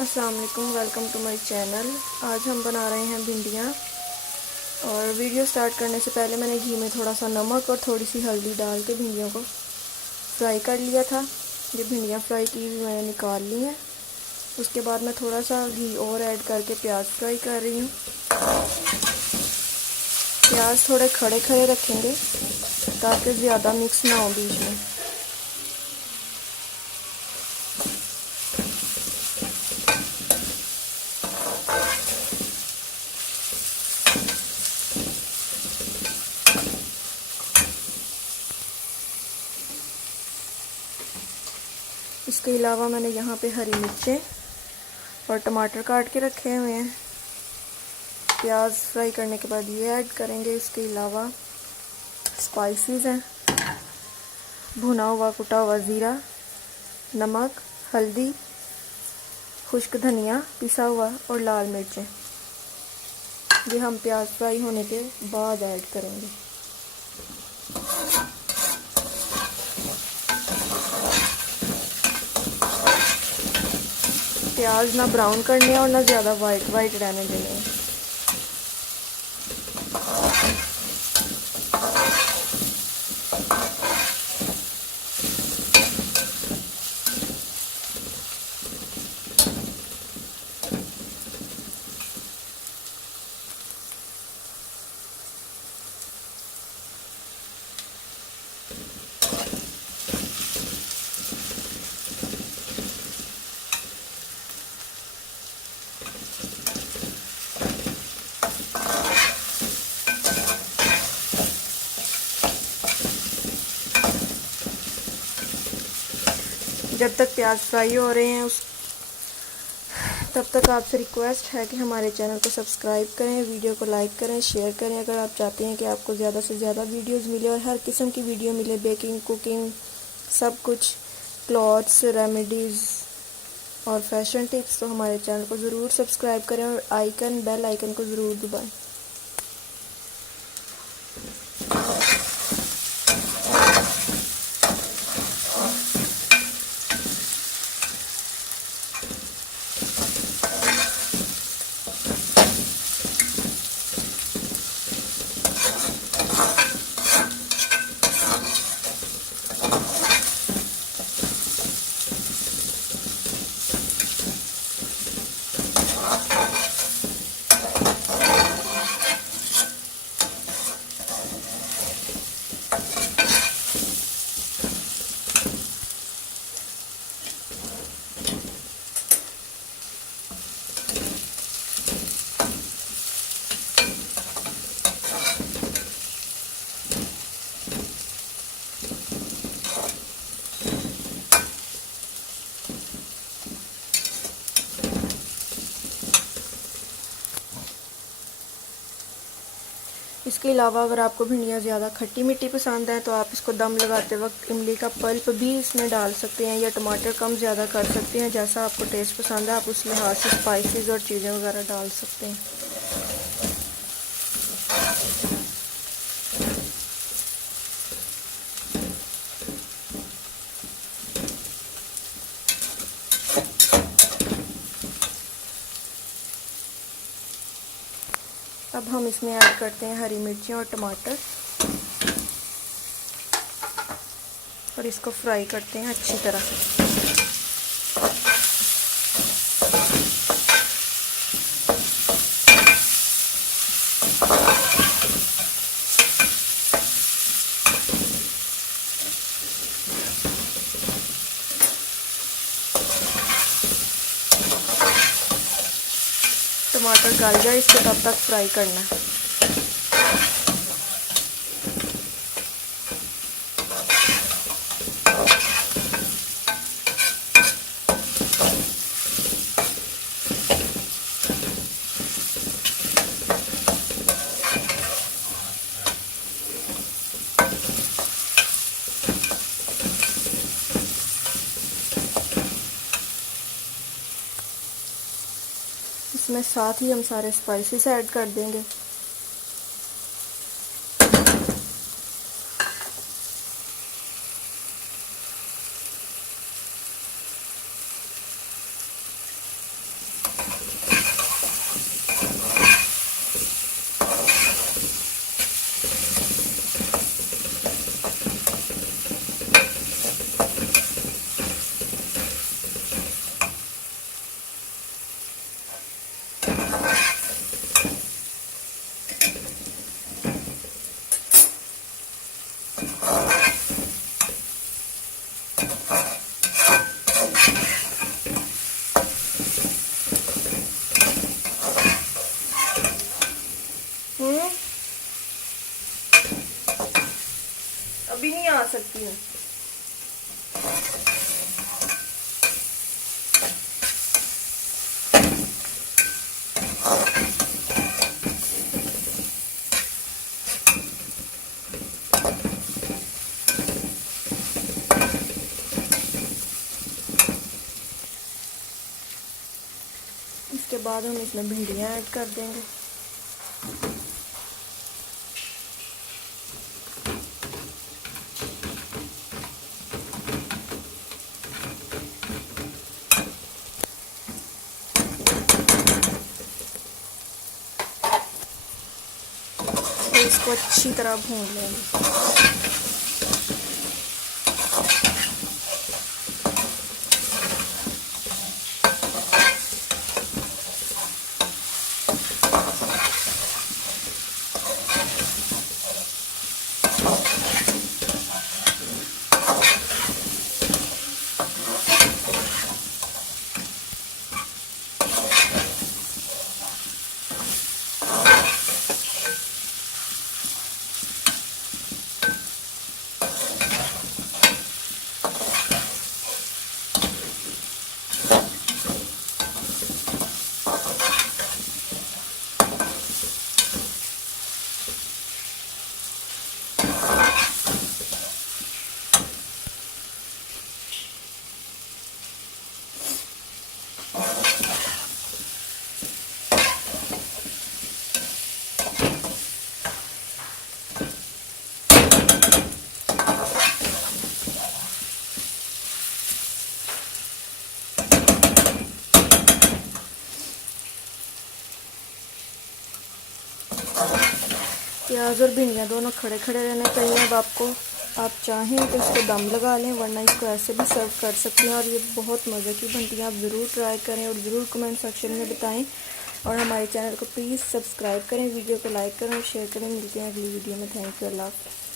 अस्सलाम वालेकुम, welcome to my channel. आज हम बना रहे हैं भिंडियाँ। और वीडियो स्टार्ट करने से पहले मैंने घी में थोड़ा सा नमक और थोड़ी सी हल्दी डाल के भिंडियों को फ्राई कर लिया था। ये भिंडियाँ फ्राई की हुई मैंने निकाल ली हैं। उसके बाद मैं थोड़ा सा घी और ऐड करके प्याज फ्राई कर रही हूँ। प्याज थोड़े खड़े खड़े रखेंगे ताकि ज़्यादा मिक्स ना हो बीच में। इसके अलावा मैंने यहाँ पे हरी मिर्चें और टमाटर काट के रखे हुए हैं। प्याज फ्राई करने के बाद ये ऐड करेंगे। इसके अलावा स्पाइसेस हैं, भुना हुआ कुटा हुआ ज़ीरा, नमक, हल्दी, खुश्क धनिया पिसा हुआ और लाल मिर्चें। ये हम प्याज फ्राई होने के बाद ऐड करेंगे। प्याज ना ब्राउन करने और ना ज़्यादा वाइट रहने देने हैं। जब तक प्याज फ्राई हो रहे हैं तब तक आपसे रिक्वेस्ट है कि हमारे चैनल को सब्सक्राइब करें, वीडियो को लाइक करें, शेयर करें। अगर आप चाहते हैं कि आपको ज़्यादा से ज़्यादा वीडियोस मिले और हर किस्म की वीडियो मिले, बेकिंग, कुकिंग, सब कुछ, क्लॉथ्स, रेमेडीज़ और फैशन टिप्स, तो हमारे चैनल को ज़रूर सब्सक्राइब करें और बेल आइकन को ज़रूर दबाएं। इसके अलावा अगर आपको भिंडियाँ ज़्यादा खट्टी मीठी पसंद है तो आप इसको दम लगाते वक्त इमली का पल्प भी इसमें डाल सकते हैं, या टमाटर कम ज़्यादा कर सकते हैं। जैसा आपको टेस्ट पसंद है आप उस लिहाज से स्पाइसेस और चीज़ें वगैरह डाल सकते हैं। अब हम इसमें ऐड करते हैं हरी मिर्ची और टमाटर और इसको फ्राई करते हैं अच्छी तरह। टमाटर गल जाए इसको तब तक फ्राई करना है। इसमें साथ ही हम सारे स्पाइसेस ऐड कर देंगे। दिखाती हूँ। इसके बाद हम इसमें भिंडियाँ ऐड कर देंगे। तो इसको अच्छी तरह भून लेंगे। प्याज और भिंडियाँ दोनों खड़े खड़े रहने चाहिए। अब आप चाहें तो इसको दम लगा लें, वरना इसको ऐसे भी सर्व कर सकते हैं। और ये बहुत मज़े की बनती है। आप ज़रूर ट्राई करें और ज़रूर कमेंट सेक्शन में बताएं। और हमारे चैनल को प्लीज़ सब्सक्राइब करें, वीडियो को लाइक करें और शेयर करें। मिलते हैं अगली वीडियो में। Thank you. अल्लाह हाफ़िज़।